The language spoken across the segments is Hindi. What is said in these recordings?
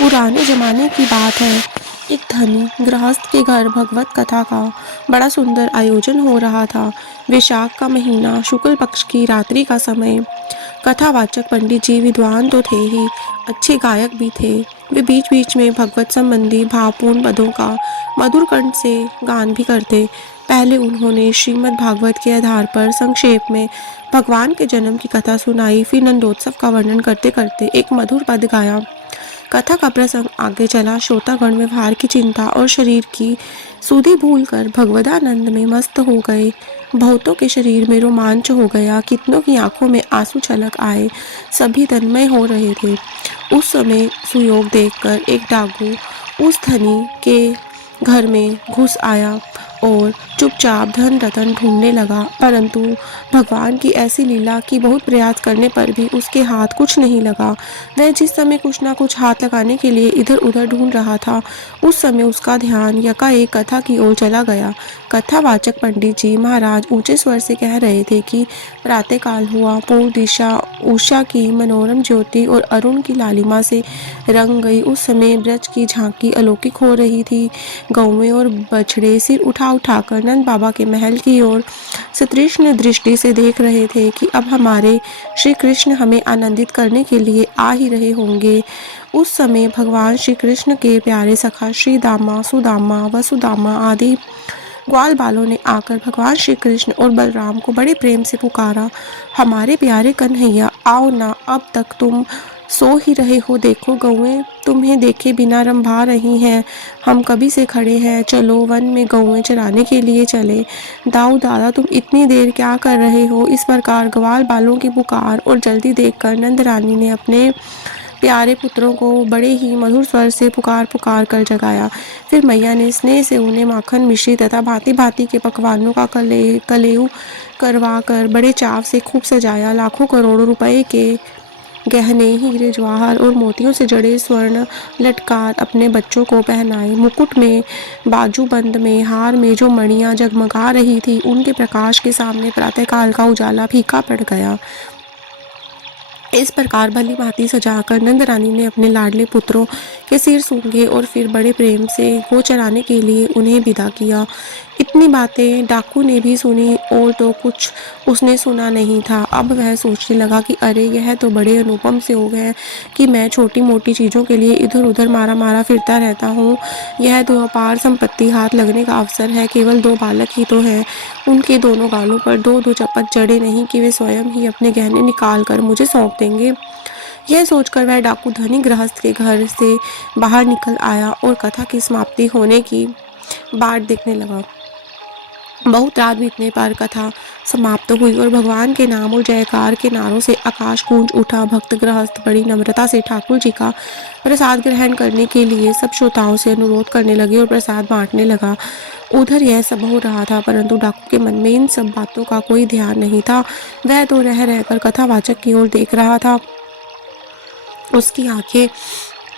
पुराने जमाने की बात है। एक धनी गृहस्थ के घर भगवत कथा का बड़ा सुंदर आयोजन हो रहा था। वैशाख का महीना, शुक्ल पक्ष की रात्रि का समय। कथावाचक पंडित जी विद्वान तो थे ही, अच्छे गायक भी थे। वे बीच बीच में भगवत संबंधी भावपूर्ण पदों का मधुर कंठ से गान भी करते। पहले उन्होंने श्रीमद् भागवत के आधार पर संक्षेप में भगवान के जन्म की कथा सुनाई, फिर नंदोत्सव का वर्णन करते करते एक मधुर पद गाया। कथा का प्रसंग आगे चला। श्रोतागण व्यवहार की चिंता और शरीर की सुधि भूलकर भगवदानंद में मस्त हो गए। बहुतों के शरीर में रोमांच हो गया, कितनों की आंखों में आंसू छलक आए। सभी तन्मय हो रहे थे। उस समय सुयोग देखकर एक डाकू उस धनी के घर में घुस आया और चुपचाप धन रतन ढूंढने लगा, परंतु भगवान की ऐसी लीला कि बहुत प्रयास करने पर भी उसके हाथ कुछ नहीं लगा। वह जिस समय कुछ ना कुछ हाथ लगाने के लिए इधर उधर ढूंढ रहा था, उस समय उसका ध्यान यकाएक कथा की ओर चला गया। कथावाचक पंडित जी महाराज ऊंचे स्वर से कह रहे थे कि प्रातःकाल हुआ, पूर्व दिशा उषा की मनोरम ज्योति और अरुण की लालिमा से रंग गई। उस समय ब्रज की झांकी अलौकिक हो रही थी। गौवें और बछड़े सिर उठा उठाकर नंद बाबा के महल की ओर सतृष्ण दृष्टि से देख रहे थे कि अब हमारे श्री कृष्ण हमें आनंदित करने के लिए आ ही रहे होंगे। उस समय भगवान श्री कृष्ण के प्यारे सखा श्री दामा, सुदामा, वसुदामा आदि ग्वाल बालों ने आकर भगवान श्री कृष्ण और बलराम को बड़े प्रेम से पुकारा, हमारे प्यारे कन्हैया आओ ना, अब तक तुम सो ही रहे हो। देखो गौएं तुम्हें देखे बिना रंभा रही हैं। हम कभी से खड़े हैं, चलो वन में गौएं चराने के लिए चले। दाऊ दादा तुम इतनी देर क्या कर रहे हो। इस प्रकार ग्वाल बालों की पुकार और जल्दी देखकर नंद रानी ने अपने प्यारे पुत्रों को बड़े ही मधुर स्वर से पुकार पुकार कर जगाया। फिर मैया ने स्नेह से उन्हें माखन, मिश्री तथा भांति भांति के पकवानों का कलेऊ करवा कर बड़े चाव से खूब सजाया। लाखों करोड़ों रुपए के गहने, हीरे जवाहर और मोतियों से जड़े स्वर्ण लटकार अपने बच्चों को पहनाए। मुकुट में, बाजूबंद में, हार में जो मणियां जगमगा रही थी, उनके प्रकाश के सामने प्रातःकाल का उजाला फीका पड़ गया। इस प्रकार भली भांति सजाकर नंद रानी ने अपने लाडले पुत्रों के सिर सूंघे और फिर बड़े प्रेम से गो चराने के लिए उन्हें विदा किया। इतनी बातें डाकू ने भी सुनी और तो कुछ उसने सुना नहीं था। अब वह सोचने लगा कि अरे यह तो बड़े अनुपम से हो गए कि मैं छोटी मोटी चीज़ों के लिए इधर उधर मारा मारा फिरता रहता हूँ। यह तो अपार संपत्ति हाथ लगने का अवसर है। केवल दो बालक ही तो हैं, उनके दोनों गालों पर दो दो चपत जड़े नहीं कि वे स्वयं ही अपने गहने निकाल कर मुझे सौंप देंगे। यह सोचकर वह डाकू धनी गृहस्थ के घर से बाहर निकल आया और कथा की समाप्ति होने की बाट देखने लगा। बहुत रात बीतने पर कथा समाप्त हुई और भगवान के नाम और जयकार के नारों से आकाश गूंज उठा। भक्त गृहस्थ बड़ी नम्रता से ठाकुर जी का प्रसाद ग्रहण करने के लिए सब श्रोताओं से अनुरोध करने लगे और प्रसाद बांटने लगा। उधर यह सब हो रहा था, परंतु डाकू के मन में इन सब बातों का कोई ध्यान नहीं था। वह तो रह रहकर कथावाचक की ओर देख रहा था। उसकी आंखें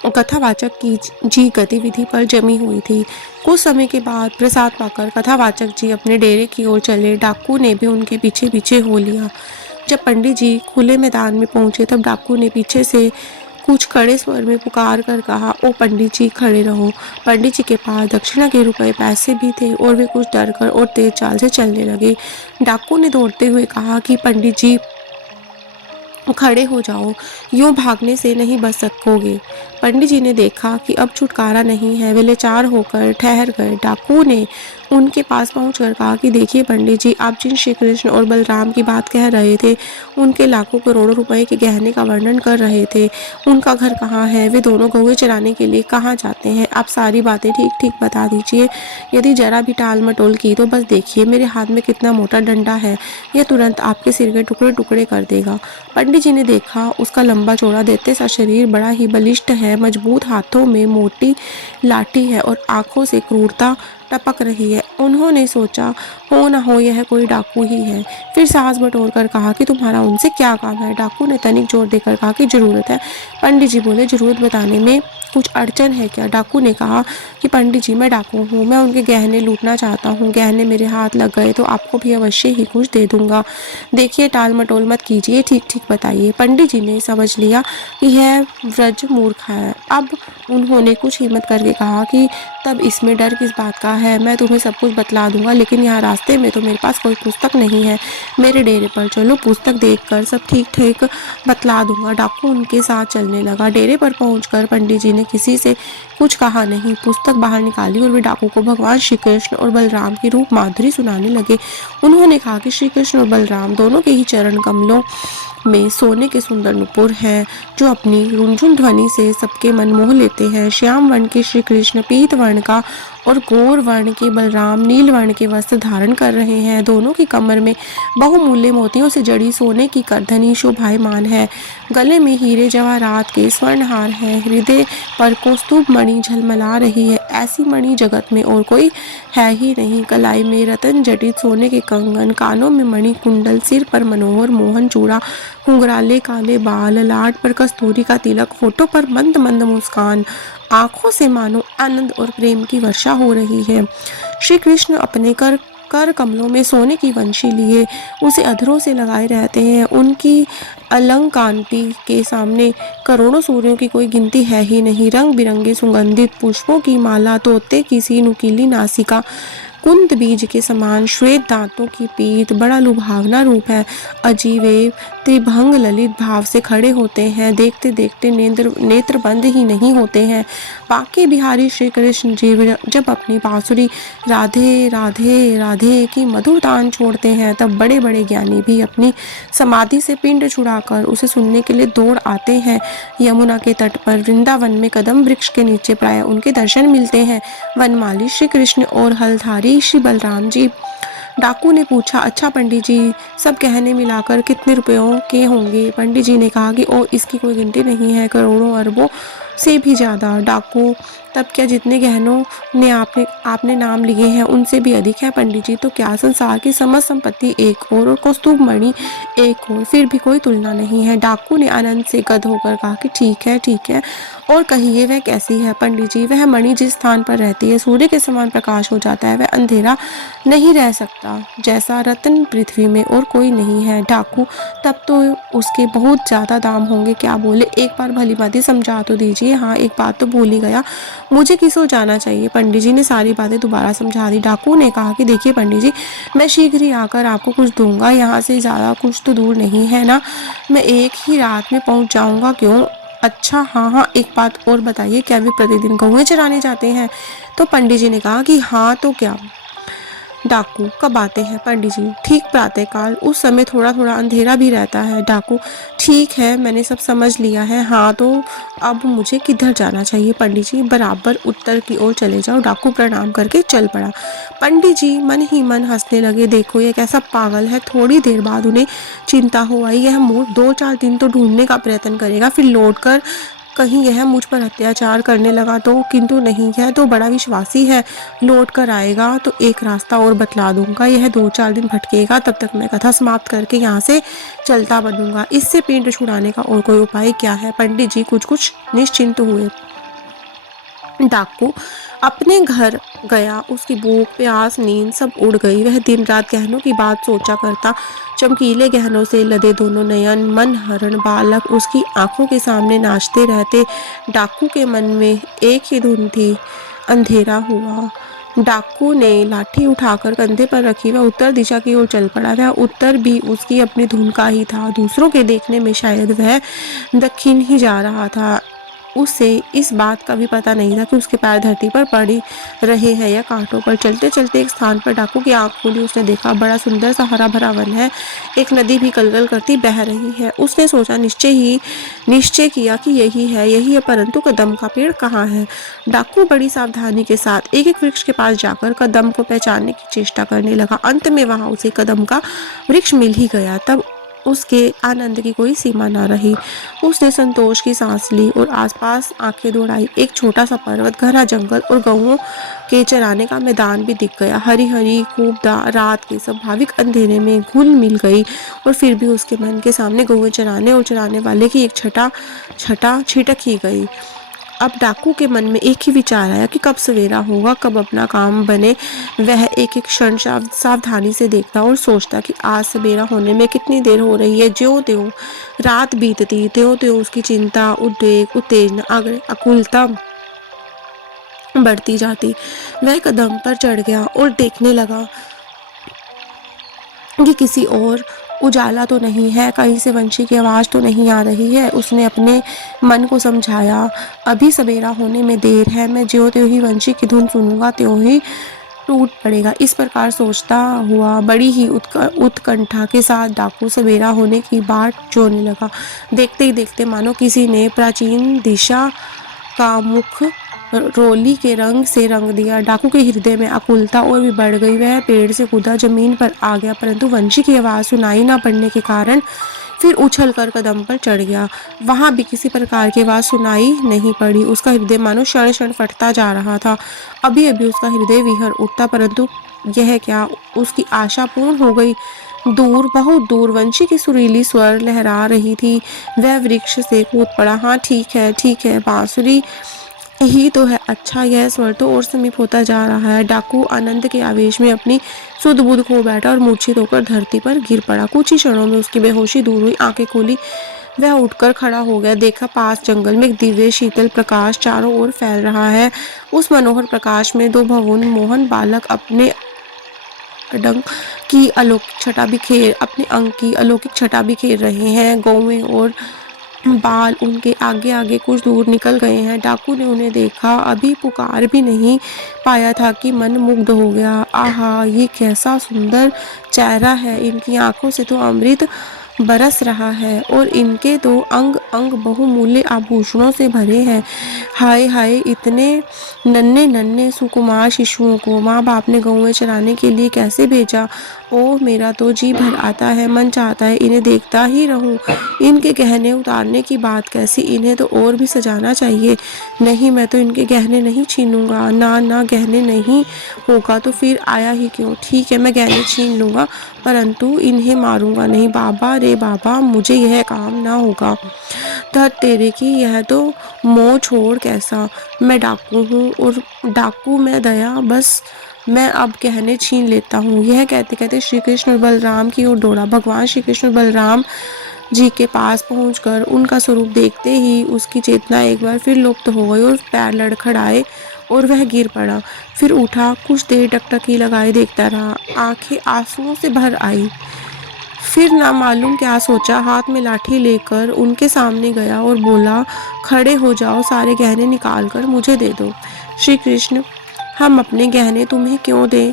कथावाचक की जी गतिविधि पर जमी हुई थी। कुछ समय के बाद प्रसाद पाकर कथावाचक जी अपने डेरे की ओर चले। डाकू ने भी उनके पीछे पीछे हो लिया। जब पंडित जी खुले मैदान में पहुंचे, तब डाकू ने पीछे से कुछ कड़े स्वर में पुकार कर कहा, ओ पंडित जी खड़े रहो। पंडित जी के पास दक्षिणा के रुपए पैसे भी थे और वे कुछ डर कर और तेज चाल से चलने लगे। डाकू ने दौड़ते हुए कहा कि पंडित जी खड़े हो जाओ, यूं भागने से नहीं बच सकोगे। पंडित जी ने देखा कि अब छुटकारा नहीं है, वे लाचार होकर ठहर गए। डाकू ने उनके पास पहुंचकर कहा कि देखिए पंडित जी, आप जिन श्री कृष्ण और बलराम की बात कह रहे थे, उनके लाखों करोड़ों रुपए के गहने का वर्णन कर रहे थे, उनका घर कहाँ है, वे दोनों गौएं चराने के लिए कहाँ जाते हैं, आप सारी बातें ठीक ठीक बता दीजिए। यदि जरा भी टाल मटोल की तो बस देखिए मेरे हाथ में कितना मोटा डंडा है, यह तुरंत आपके सिर के टुकड़े टुकड़े कर देगा। पंडित जी ने देखा उसका लंबा चौड़ा देते सा शरीर बड़ा ही बलिष्ठ है, मजबूत हाथों में मोटी लाठी है और आंखों से क्रूरता टपक रही है। उन्होंने सोचा हो ना हो यह कोई डाकू ही है। फिर साहस बटोर कर कहा कि तुम्हारा उनसे क्या काम है। डाकू ने तनिक जोर देकर कहा कि जरूरत है। पंडित जी बोले, जरूरत बताने में कुछ अड़चन है क्या? डाकू ने कहा कि पंडित जी, मैं डाकू हूँ, मैं उनके गहने लूटना चाहता हूँ। गहने मेरे हाथ लग गए तो आपको भी अवश्य ही कुछ दे दूंगा। देखिए, टाल मटोल मत कीजिए, ठीक ठीक बताइए। पंडित जी ने समझ लिया कि यह व्रज मूर्ख है। अब उन्होंने कुछ हिम्मत करके कहा कि तब इसमें डर किस बात का है, मैं तुम्हें सब कुछ बतला दूंगा, लेकिन यहाँ रास्ते में तो मेरे पास कोई पुस्तक नहीं है। मेरे डेरे पर चलो, पुस्तक देखकर सब ठीक ठीक बतला दूंगा। डाकू उनके साथ चलने लगा। डेरे पर पहुंचकर पंडित जी ने किसी से कुछ कहा नहीं, पुस्तक बाहर निकाली और वे डाकू को भगवान श्री कृष्ण और बलराम की रूप माधुरी सुनाने लगे। उन्होंने कहा कि श्री कृष्ण और बलराम दोनों के ही चरण कमलों में सोने के सुंदर नुपुर हैं, जो अपनी रुंझुन ध्वनि से सबके मन मोह लेते हैं। श्याम वर्ण के श्री कृष्ण पीत वर्ण का और गौर वर्ण के बलराम नील वर्ण के वस्त्र धारण कर रहे हैं। दोनों की कमर में बहुमूल्य मोतियों से जड़ी सोने की करधनी शोभायमान है। गले में हीरे जवाहरात के स्वर्णहार है। हृदय पर कौस्तुभ मणि झलमला रही है। ऐसी मणि जगत में और कोई है ही नहीं। कलाई में रतन जटित सोने के कंगन, कानों में मणि कुंडल, सिर पर मनोहर मोहन चूड़ा, घुंघराले काले बाल, लाट पर कस्तूरी का तिलक, होठों पर मंद मंद मुस्कान, आंखों से मानो आनंद और प्रेम की वर्षा हो रही है। श्री कृष्ण अपने कर कमलों में सोने की वंशी लिए उसे अधरों से लगाए रहते हैं। उनकी अलंकांति के सामने करोड़ों सूर्यों की कोई गिनती है ही नहीं। रंग बिरंगे सुगंधित पुष्पों की माला, तोते की सी नुकीली नासिका, कुंद बीज के समान श्वेत दांतों की पीठ, बड़ा लुभावना रूप है। अजीब त्रिभंग ललित भाव से खड़े होते हैं। देखते देखते नेत्र बंद ही नहीं होते हैं। बाकी बिहारी श्री कृष्ण जी जब अपनी बांसुरी राधे राधे राधे की मधुर तान छोड़ते हैं, तब बड़े बड़े ज्ञानी भी अपनी समाधि से पिंड छुड़ाकर उसे सुनने के लिए दौड़ आते हैं। यमुना के तट पर वृंदावन में कदम वृक्ष के नीचे प्राय उनके दर्शन मिलते हैं। वनमाली श्री कृष्ण और हलधारी श्री बलराम जी। डाकू ने पूछा, अच्छा पंडित जी, सब गहने मिलाकर कितने रुपयों के होंगे? पंडित जी ने कहा कि ओ, इसकी कोई गिनती नहीं है, करोड़ों अरबों से भी ज्यादा। डाकू, तब क्या जितने गहनों ने आपने नाम लिए हैं उनसे भी अधिक है पंडित जी? तो क्या संसार की समस्त संपत्ति एक और कौस्तुभ मणि एक और, फिर भी कोई तुलना नहीं है। डाकू ने आनंद से गद होकर कहा कि ठीक है, और कहिए वह कैसी है? पंडित जी, वह मणि जिस स्थान पर रहती है सूर्य के समान प्रकाश हो जाता है, वह अंधेरा नहीं रह सकता। जैसा रत्न पृथ्वी में और कोई नहीं है। डाकू, तब तो उसके बहुत ज्यादा दाम होंगे। क्या बोले? एक बार भली भांति समझा तो दीजिए। हाँ, एक बात तो भूल ही गया, मुझे किसो जाना चाहिए। पंडित जी ने सारी बातें दोबारा समझा दी। डाकू ने कहा कि देखिए पंडित जी, मैं शीघ्र ही आकर आपको कुछ दूंगा। यहाँ से ज्यादा कुछ तो दूर नहीं है ना, मैं एक ही रात में पहुंच जाऊंगा। क्यों? अच्छा, हाँ, एक बात और बताइए, क्या वे प्रतिदिन गौएं चराने जाते हैं? तो पंडित जी ने कहा कि हाँ, तो क्या? डाकू, कब आते हैं पंडित जी? ठीक प्रातःकाल, उस समय थोड़ा थोड़ा अंधेरा भी रहता है। डाकू, ठीक है, मैंने सब समझ लिया है। हाँ, तो अब मुझे किधर जाना चाहिए पंडित जी? बराबर उत्तर की ओर चले जाओ। डाकू प्रणाम करके चल पड़ा। पंडित जी मन ही मन हंसने लगे। देखो, ये कैसा पागल है। थोड़ी देर बाद उन्हें चिंता हो आई, यह मूर्ख 2-4 दिन तो ढूंढने का प्रयत्न करेगा, फिर लौटकर कहीं यह मुझ पर अत्याचार करने लगा तो। किंतु नहीं, यह तो बड़ा विश्वासी है, लौट कर आएगा तो एक रास्ता और बतला दूंगा। यह 2-4 दिन भटकेगा, तब तक मैं कथा समाप्त करके यहाँ से चलता बनूंगा। इससे पिंड छुड़ाने का और कोई उपाय क्या है? पंडित जी कुछ निश्चिंत हुए। डाकू अपने घर गया। उसकी भूख प्यास नींद सब उड़ गई। वह दिन रात गहनों की बात सोचा करता। चमकीले गहनों से लदे दोनों नयन मन हरण बालक उसकी आंखों के सामने नाचते रहते। डाकू के मन में एक ही धुन थी, अंधेरा हुआ। डाकू ने लाठी उठाकर कंधे पर रखी, वह उत्तर दिशा की ओर चल पड़ा। वह उत्तर भी उसकी अपनी धुन का ही था। दूसरों के देखने में शायद वह दक्षिण ही जा रहा था। उसे इस बात का भी पता नहीं था कि उसके पैर धरती पर पड़े रहे हैं या कांटों पर। चलते चलते एक स्थान पर डाकू की आंख खुली। उसने देखा, बड़ा सुंदर सा हरा भरा वन है। एक नदी भी कलकल करती बह रही है। उसने सोचा, निश्चय किया कि यही है, परंतु कदम का पेड़ कहाँ है? डाकू बड़ी सावधानी के साथ एक एक वृक्ष के पास जाकर कदम को पहचानने की चेष्टा करने लगा। अंत में वहां उसे कदम का वृक्ष मिल ही गया। तब उसके आनंद की कोई सीमा न रही। उसने संतोष की सांस ली और आसपास आंखें दौड़ाई। एक छोटा सा पर्वत, घना जंगल और गऊओं के चराने का मैदान भी दिख गया। हरी हरी खूब रात के स्वाभाविक अंधेरे में घुल मिल गई, और फिर भी उसके मन के सामने गऊएं चराने और चराने वाले की एक छटा छिटक ही गई। अब डाकू के मन में एक ही विचार आया कि कब सवेरा होगा, कब अपना काम बने। वह एक एक क्षण सावधानी से देखता और सोचता कि आज सवेरा होने में कितनी देर हो रही है। ज्यों त्यों रात बीतती, त्यों त्यों उसकी चिंता, उद्वेग, उत्तेजना, आकुलता बढ़ती जाती। वह कदम पर चढ़ गया और देखने लगा कि किसी और उजाला तो नहीं है, कहीं से वंशी की आवाज़ तो नहीं आ रही है। उसने अपने मन को समझाया, अभी सवेरा होने में देर है, मैं ज्यों त्यों ही वंशी की धुन सुनूंगा त्यों ही टूट पड़ेगा। इस प्रकार सोचता हुआ बड़ी ही उत्कंठा के साथ डाकू सवेरा होने की बाट जोहने लगा। देखते ही देखते मानो किसी ने प्राचीन दिशा का मुख रोली के रंग से रंग दिया। डाकू के हृदय में आकुलता और भी बढ़ गई। वह पेड़ से कूदा, जमीन पर आ गया, परंतु वंशी की आवाज़ सुनाई न पड़ने के कारण फिर उछल कर कदम पर चढ़ गया। वहां भी किसी प्रकार की आवाज़ सुनाई नहीं पड़ी। उसका हृदय मानो क्षण क्षण फटता जा रहा था। अभी अभी उसका हृदय विहर उठता, परंतु यह क्या, उसकी आशा पूर्ण हो गई। दूर, बहुत दूर वंशी की सुरीली स्वर लहरा रही थी। वह वृक्ष से कूद पड़ा। हाँ, ठीक है, ठीक है, बांसुरी ही तो है। अच्छा, यह स्वर तो और समीप होता जा रहा है। डाकू आनंद के आवेश में अपनी सुध बुध खो बैठा और मूर्छित होकर धरती पर गिर पड़ा। कुछ ही क्षणों में उसकी बेहोशी दूर हुई, आंखें खोली। वह उठकर खड़ा हो गया। देखा, पास जंगल में एक दिव्य शीतल प्रकाश चारों ओर फैल रहा है। उस मनोहर प्रकाश में दो भवन मोहन बालक अपने अंग की अलौकिक छटा बिखेर रहे हैं। गौवें और बाल उनके आगे आगे कुछ दूर निकल गए हैं। डाकू ने उन्हें देखा, अभी पुकार भी नहीं पाया था कि मन मुग्ध हो गया। आहा, ये कैसा सुंदर चेहरा है। इनकी आंखों से तो अमृत बरस रहा है और इनके तो अंग अंग बहुमूल्य आभूषणों से भरे हैं। हाय हाय, इतने नन्हे नन्हे सुकुमार शिशुओं को माँ बाप ने गौएं चराने के लिए कैसे भेजा। ओह, मेरा तो जी भर आता है, मन चाहता है इन्हें देखता ही रहूं। इनके गहने उतारने की बात कैसी, इन्हें तो और भी सजाना चाहिए। नहीं, मैं तो इनके गहने नहीं छीनूंगा। ना ना, गहने नहीं होगा तो फिर आया ही क्यों। ठीक है, मैं गहने छीन लूंगा, परंतु इन्हें मारूंगा नहीं। बाबा रे बाबा, मुझे यह काम ना होगा। धत तेरे की, यह तो मोह छोड़ कैसा। मैं डाकू हूँ और डाकू में दया, बस मैं अब गहने छीन लेता हूँ। यह कहते कहते श्री कृष्ण और बलराम की ओर दौड़ा। भगवान श्री कृष्ण और बलराम जी के पास पहुंचकर उनका स्वरूप देखते ही उसकी चेतना एक बार फिर लुप्त हो गई और पैर लड़खड़ाए और वह गिर पड़ा। फिर उठा, कुछ देर टकटकी लगाए देखता रहा। आंखें आंसुओं से भर आई। फिर ना मालूम क्या सोचा, हाथ में लाठी लेकर उनके सामने गया और बोला, खड़े हो जाओ, सारे गहने निकाल कर मुझे दे दो। श्री कृष्ण, हम अपने गहने तुम्हें क्यों दें।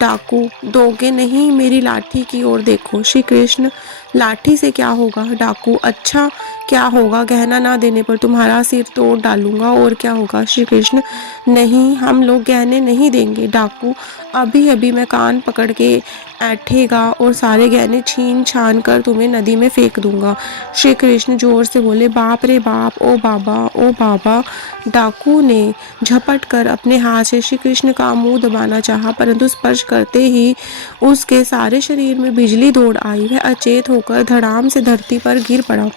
डाकू, दोगे नहीं, मेरी लाठी की ओर देखो। श्री कृष्ण, लाठी से क्या होगा। डाकू, अच्छा क्या होगा, गहना ना देने पर तुम्हारा सिर तोड़ डालूंगा, और क्या होगा। श्री कृष्ण, नहीं, हम लोग गहने नहीं देंगे। डाकू, अभी अभी मैं कान पकड़ के ऐठेगा और सारे गहने छीन छान कर तुम्हें नदी में फेंक दूंगा। श्री कृष्ण जोर से बोले, बाप रे बाप, ओ बाबा, ओ बाबा। डाकू ने झपट कर अपने हाथ से श्री कृष्ण का मुंह दबाना चाहा, परंतु स्पर्श करते ही उसके सारे शरीर में बिजली दौड़ आई। वह अचेत होकर धड़ाम से धरती पर गिर पड़ा।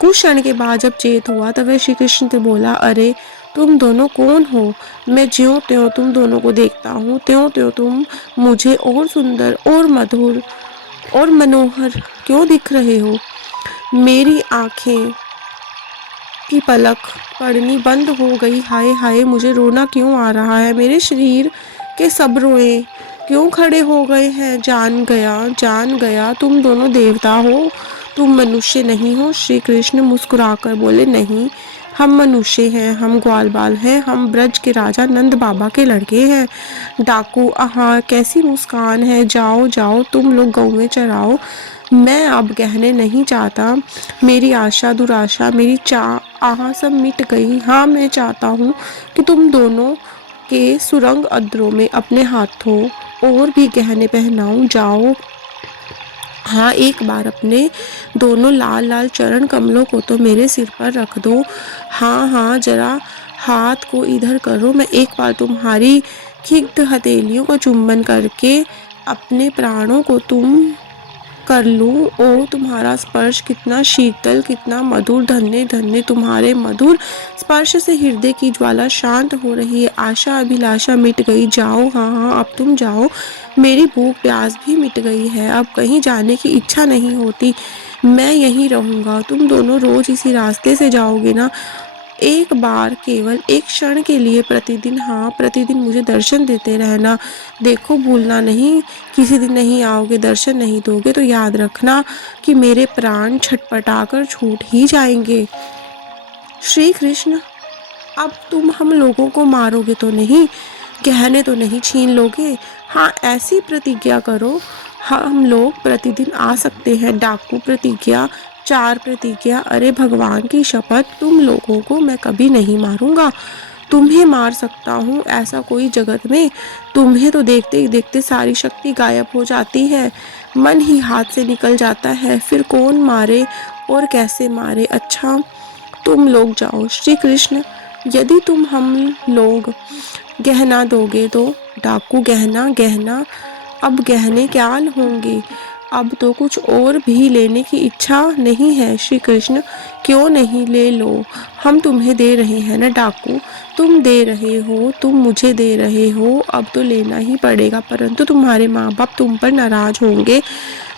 कुछ क्षण के बाद जब चेत हुआ तब वह श्री कृष्ण से बोला, अरे तुम दोनों कौन हो। मैं ज्यों त्यों तुम दोनों को देखता हूँ, त्यों त्यों तुम मुझे और सुंदर और मधुर और मनोहर क्यों दिख रहे हो। मेरी आंखें की पलक पड़नी बंद हो गई। हाय हाय, मुझे रोना क्यों आ रहा है। मेरे शरीर के सब रोए क्यों खड़े हो गए हैं। जान गया, तुम दोनों देवता हो, तुम मनुष्य नहीं हो। श्री कृष्ण मुस्कुराकर बोले, नहीं, हम मनुष्य हैं, हम ग्वाल बाल हैं, हम ब्रज के राजा नंद बाबा के लड़के हैं। डाकू, आहा, कैसी मुस्कान है। जाओ जाओ, तुम लोग गौएं चराओ, मैं अब गहने नहीं चाहता। मेरी आशा दुराशा, मेरी आह सब मिट गई। हाँ, मैं चाहता हूँ कि तुम दोनों के सुरंग अद्रों में अपने हाथों और भी गहने पहनाऊं। जाओ, हाँ, एक बार अपने दोनों लाल लाल चरण कमलों को तो मेरे सिर पर रख दो। हाँ हाँ, जरा हाथ को इधर करो, मैं एक बार तुम्हारी खिग्ध हथेलियों को चुंबन करके अपने प्राणों को तुम कर लूं। ओ तुम्हारा स्पर्श कितना शीतल, कितना मधुर, धन्य धन्य तुम्हारे मधुर स्पर्श से हृदय की ज्वाला शांत हो रही है। आशा अभिलाषा मिट गई, जाओ, हाँ हाँ अब तुम जाओ। मेरी भूख प्यास भी मिट गई है, अब कहीं जाने की इच्छा नहीं होती। मैं यहीं रहूंगा। तुम दोनों रोज इसी रास्ते से जाओगे ना? एक बार, केवल एक क्षण के लिए प्रतिदिन, हाँ प्रतिदिन मुझे दर्शन देते रहना। देखो भूलना नहीं, किसी दिन नहीं आओगे, दर्शन नहीं दोगे तो याद रखना कि मेरे प्राण छटपटाकर छूट ही जाएंगे। श्री कृष्ण, अब तुम हम लोगों को मारोगे तो नहीं, गहने तो नहीं छीन लोगे? हाँ ऐसी प्रतिज्ञा करो। हम लोग प्रतिदिन आ सकते हैं। डाकू प्रतिज्ञा, 4 प्रतिज्ञा। अरे भगवान की शपथ, तुम लोगों को मैं कभी नहीं मारूंगा। तुम्हें मार सकता हूँ ऐसा कोई जगत में? तुम्हें तो देखते ही देखते सारी शक्ति गायब हो जाती है, मन ही हाथ से निकल जाता है। फिर कौन मारे और कैसे मारे? अच्छा तुम लोग जाओ। श्री कृष्ण, यदि तुम हम लोग गहना दोगे तो? डाकू, गहना गहना? अब गहने क्या होंगे? अब तो कुछ और भी लेने की इच्छा नहीं है। श्री कृष्ण, क्यों नहीं, ले लो, हम तुम्हें दे रहे हैं ना डाकू। तुम दे रहे हो, तुम मुझे दे रहे हो, अब तो लेना ही पड़ेगा। परंतु तुम्हारे माँ बाप तुम पर नाराज होंगे,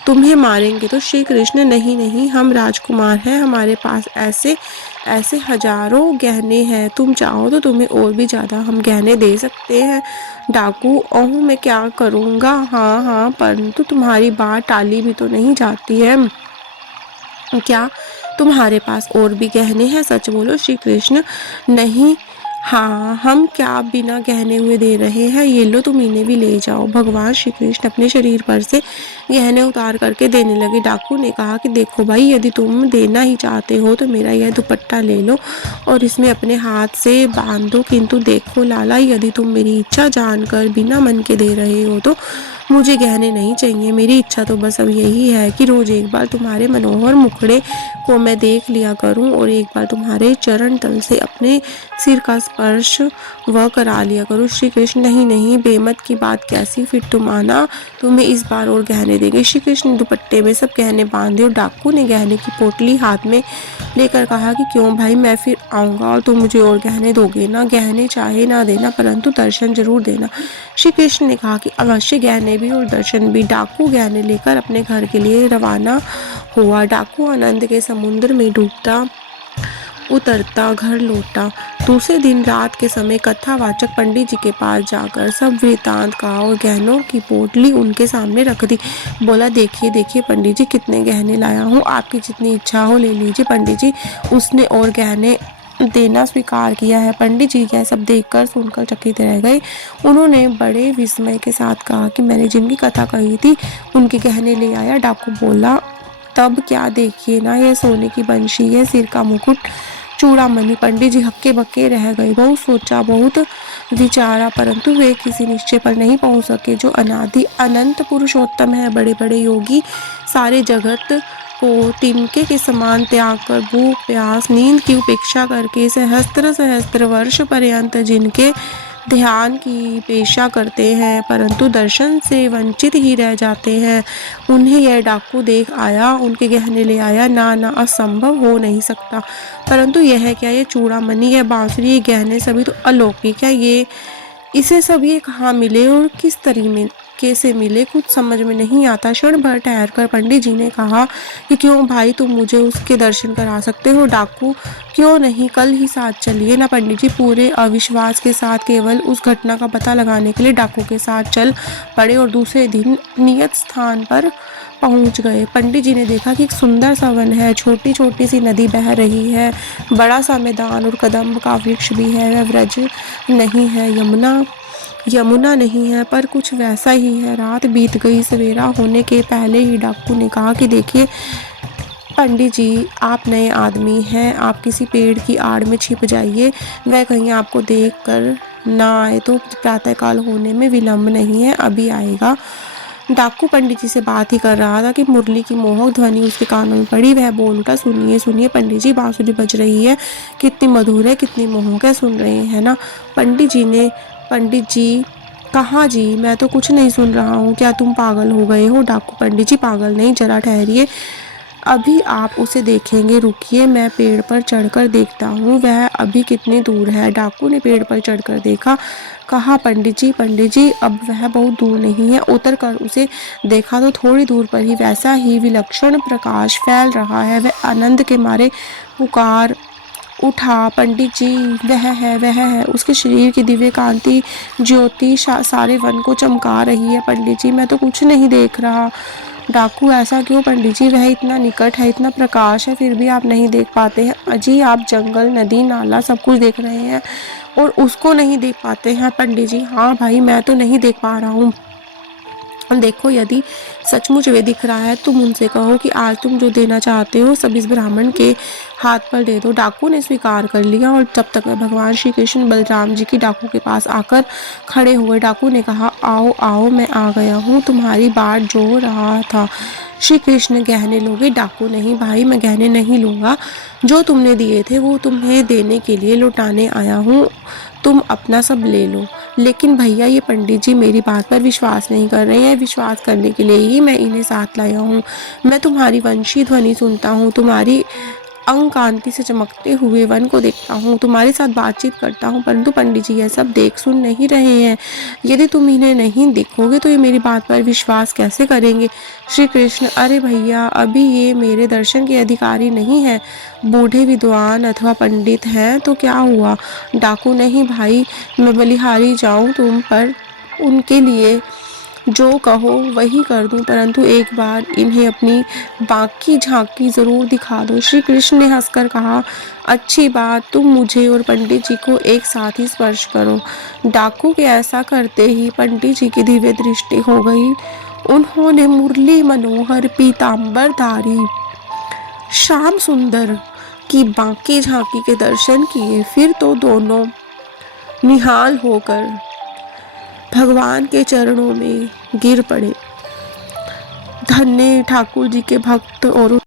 तुम्हें मारेंगे तो। श्री कृष्ण, नहीं नहीं, हम राजकुमार हैं, हमारे पास ऐसे ऐसे हजारों गहने हैं। तुम चाहो तो तुम्हें और भी ज्यादा हम गहने दे सकते हैं। डाकू, ओह मैं क्या करूँगा? हाँ हाँ, परंतु तुम्हारी बात टाली भी तो नहीं जाती है। क्या तुम्हारे पास और भी गहने हैं? सच बोलो। श्री कृष्ण, नहीं, हाँ हम क्या बिना गहने हुए दे रहे हैं, ये लो तुम इन्हें भी ले जाओ। भगवान श्री कृष्ण अपने शरीर पर से गहने उतार करके देने लगे। डाकू ने कहा कि देखो भाई, यदि तुम देना ही चाहते हो तो मेरा यह दुपट्टा ले लो और इसमें अपने हाथ से बांध दो। किंतु देखो लाला, यदि तुम मेरी इच्छा जानकर बिना मन के दे रहे हो तो मुझे गहने नहीं चाहिए। मेरी इच्छा तो बस अब यही है कि रोज एक बार तुम्हारे मनोहर मुखड़े को मैं देख लिया करूं और एक बार तुम्हारे चरण तल से अपने सिर का स्पर्श वह करा लिया करूं। श्री कृष्ण, नहीं नहीं, बेमत की बात कैसी? फिर तुम आना, तुम्हें इस बार और गहने देंगे। श्री कृष्ण ने दुपट्टे में सब गहने बांधे और डाकू ने गहने की पोटली हाथ में लेकर कहा कि क्यों भाई, मैं फिर आऊंगा और तुम मुझे और गहने दोगे ना? गहने चाहे ना देना, परंतु दर्शन जरूर देना। श्री कृष्ण ने कहा कि अवश्य, गहने भी और दर्शन भी। डाकू गहने लेकर अपने घर के लिए रवाना हुआ। डाकू आनंद के समुद्र में डूबता उतरता घर लौटा। दूसरे दिन रात के समय कथावाचक पंडित जी के पास जाकर सब वृतांत कहा और गहनों की पोटली उनके सामने रख दी। बोला, देखिए देखिए पंडित जी, कितने गहने लाया हूँ, आपकी जितनी इच्छा हो ले लीजिए। पंडित जी उसने और गहने देना स्वीकार किया है। पंडित जी यह सब देखकर सुनकर चकित रह गए। उन्होंने बड़े विस्मय के साथ कहा कि मैंने जिनकी कथा कही थी उनके गहने ले आया। डाकू बोला, तब क्या, देखिए ना, यह सोने की बंशी है, सिर का मुकुट, चूड़ामणि। पंडित जी हक्के बक्के रह गए। बहुत सोचा, बहुत विचारा, परंतु वे किसी निश्चय पर नहीं पहुंच सके। जो अनादि अनंत पुरुषोत्तम है, बड़े बड़े योगी सारे जगत को तिनके के समान त्याग कर, भूख प्यास नींद की उपेक्षा करके सहस्त्र सहस्त्र वर्ष पर्यंत जिनके ध्यान की पेशा करते हैं, परंतु दर्शन से वंचित ही रह जाते हैं, उन्हें यह डाकू देख आया, उनके गहने ले आया। ना ना, असंभव हो नहीं सकता। परंतु यह क्या, ये चूड़ामणि, यह बांसुरी, ये गहने सभी तो अलौकिक है। ये इसे सब ये कहाँ मिले और किस तरीके से मिले, कुछ समझ में नहीं आता। क्षण भर ठहर कर पंडित जी ने कहा कि क्यों भाई, तुम मुझे उसके दर्शन करा सकते हो? डाकू, क्यों नहीं, कल ही साथ चलिए ना। पंडित जी पूरे अविश्वास के साथ केवल उस घटना का पता लगाने के लिए डाकू के साथ चल पड़े और दूसरे दिन नियत स्थान पर पहुंच गए। पंडित जी ने देखा कि एक सुंदर सा वन है, छोटी छोटी सी नदी बह रही है, बड़ा सा मैदान और कदम्ब का वृक्ष भी है। वह व्रज नहीं है, यमुना नहीं है, पर कुछ वैसा ही है। रात बीत गई, सवेरा होने के पहले ही डाकू ने कहा कि देखिए पंडित जी, आप नए आदमी हैं, आप किसी पेड़ की आड़ में छिप जाइए, वह कहीं आपको देख कर ना आए तो प्रातःकाल होने में विलंब नहीं है, अभी आएगा। डाकू पंडित जी से बात ही कर रहा था कि मुरली की मोहक ध्वनि उसके कानों में पड़ी। वह बोल उठा, सुनिए सुनिए पंडित जी, बांसुरी बज रही है, कितनी मधुर है, कितनी मोहक है, सुन रहे हैं ना? पंडित जी कहाँ जी, मैं तो कुछ नहीं सुन रहा हूँ। क्या तुम पागल हो गए हो? डाकू पंडित जी, पागल नहीं, जरा ठहरिए, अभी आप उसे देखेंगे, रुकिए, मैं पेड़ पर चढ़कर देखता हूँ वह अभी कितनी दूर है। डाकू ने पेड़ पर चढ़कर देखा, कहा पंडित जी अब वह बहुत दूर नहीं है। उतर कर उसे देखा तो थोड़ी दूर पर ही वैसा ही विलक्षण प्रकाश फैल रहा है। वह आनंद के मारे पुकार उठा, पंडित जी वह है। उसके शरीर की दिव्य कांति ज्योति सारे वन को चमका रही है। पंडित जी, मैं तो कुछ नहीं देख रहा। डाकू, ऐसा क्यों पंडित जी? वह इतना निकट है, इतना प्रकाश है, फिर भी आप नहीं देख पाते हैं। अजी, आप जंगल, नदी, नाला सब कुछ देख रहे हैं और उसको नहीं देख पाते हैं। पंडित जी, हाँ भाई, मैं तो नहीं देख पा रहा हूँ। देखो, यदि सचमुच वे दिख रहा है तुम उनसे कहो कि आज तुम जो देना चाहते हो सब इस ब्राह्मण के हाथ पर दे दो। डाकू ने स्वीकार कर लिया और जब तक वह भगवान श्री कृष्ण बलराम जी की डाकू के पास आकर खड़े हुए, डाकू ने कहा, आओ आओ, मैं आ गया हूँ, तुम्हारी बाट जो रहा था। श्री कृष्ण, गहने लोगे? डाकू, नहीं भाई, मैं गहने नहीं लूँगा, जो तुमने दिए थे वो तुम्हें देने के लिए लौटाने आया हूँ, तुम अपना सब ले लो। लेकिन भैया, ये पंडित जी मेरी बात पर विश्वास नहीं कर रहे हैं। विश्वास करने के लिए ही मैं इन्हें साथ लाया हूँ। मैं तुम्हारी वंशी ध्वनि सुनता हूँ, तुम्हारी अंग कांति से चमकते हुए वन को देखता हूँ, तुम्हारे साथ बातचीत करता हूँ, परंतु पंडित जी यह सब देख सुन नहीं रहे हैं। यदि तुम इन्हें नहीं देखोगे तो ये मेरी बात पर विश्वास कैसे करेंगे? श्री कृष्ण, अरे भैया, अभी ये मेरे दर्शन के अधिकारी नहीं है, बूढ़े विद्वान अथवा पंडित हैं तो क्या हुआ? डाकू, नहीं भाई, मैं बलिहारी जाऊं तुम पर उनके लिए जो कहो वही कर दूं, परंतु एक बार इन्हें अपनी बाकी झांकी जरूर दिखा दो। श्री कृष्ण ने हंसकर कहा, अच्छी बात, तुम मुझे और पंडित जी को एक साथ ही स्पर्श करो। डाकू के ऐसा करते ही पंडित जी की दिव्य दृष्टि हो गई। उन्होंने मुरली मनोहर पीताम्बरधारी श्याम सुंदर की बाकी झांकी के दर्शन किए। फिर तो दोनों निहाल होकर भगवान के चरणों में गिर पड़े। धन्य ठाकुर जी के भक्त और